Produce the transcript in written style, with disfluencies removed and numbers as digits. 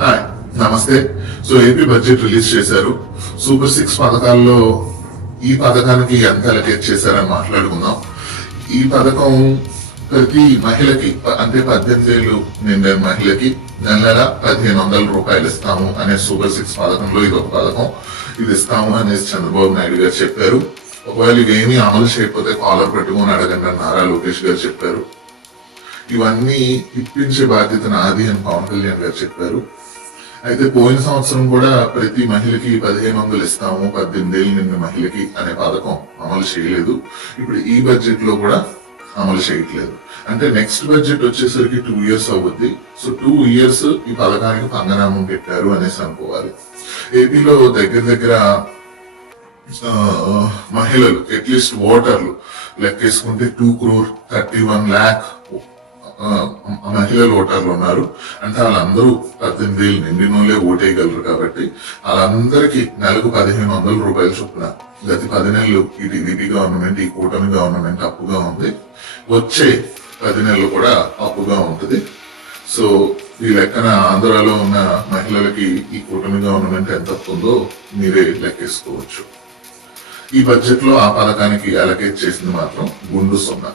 Hi, నమస్తే. So AP budget release చేశారు. Super 6 పథకాల్లో ఈ పథకానికి ఎంత అలకేట్ చేశారని మాట్లాడుకుందాం. ఈ పథకం ప్రతి మహిళకి అంటే 18 ఏళ్ళు నిండిన మహిళకి నెల 1500 రూపాయలు ఇస్తాము అనే సూపర్ 6 పథకంలో ఇది ఒక పథకం. ఇది ఇస్తాము అనేసి చంద్రబాబు నాయుడు గారు చెప్పారు. ఒకవేళ ఇవేమీ అమలు చేయకపోతే కాలర్ పెట్టుకుని అడగండి అని నారా లోకేష్ గారు చెప్పారు. ఇవన్నీ ఇప్పించే బాధ్యత నాది అని పవన్ కళ్యాణ్ గారు చెప్పారు. అయితే పోయిన సంవత్సరం కూడా ప్రతి మహిళకి 1500 ఇస్తాము 18 ఏళ్ళు నిండిన మహిళకి అనే పథకం అమలు చేయలేదు. ఇప్పుడు ఈ బడ్జెట్ లో కూడా అమలు చేయట్లేదు. అంటే నెక్స్ట్ బడ్జెట్ వచ్చేసరికి 2 years అవుద్ది. సో 2 years ఈ పథకానికి పంగనామం పెట్టారు అనేసి అనుకోవాలి. ఏపీలో దగ్గర మహిళలు అట్లీస్ట్ ఓటర్లు లెక్కేసుకుంటే 2,31,00,000 మహిళలు ఓటర్లు ఉన్నారు. అంటే వాళ్ళందరూ 18 ఏళ్ళు నిండినోళ్ళే ఓటేయగలరు. కాబట్టి వాళ్ళందరికీ నెలకు 1500 రూపాయలు చొప్పున గత 10 నెలలు ఈ టీడీపీ గవర్నమెంట్, ఈ కూటమి గవర్నమెంట్ అప్పుగా ఉంది. వచ్చే 10 నెలలు కూడా అప్పుగా ఉంటుంది. సో ఈ లెక్కన ఆంధ్రాలో ఉన్న మహిళలకి ఈ కూటమి గవర్నమెంట్ ఎంత అప్పుందో మీరే లెక్కేసుకోవచ్చు. ఈ బడ్జెట్ లో ఆ పథకానికి అలకేట్ చేసింది మాత్రం గుండు 0.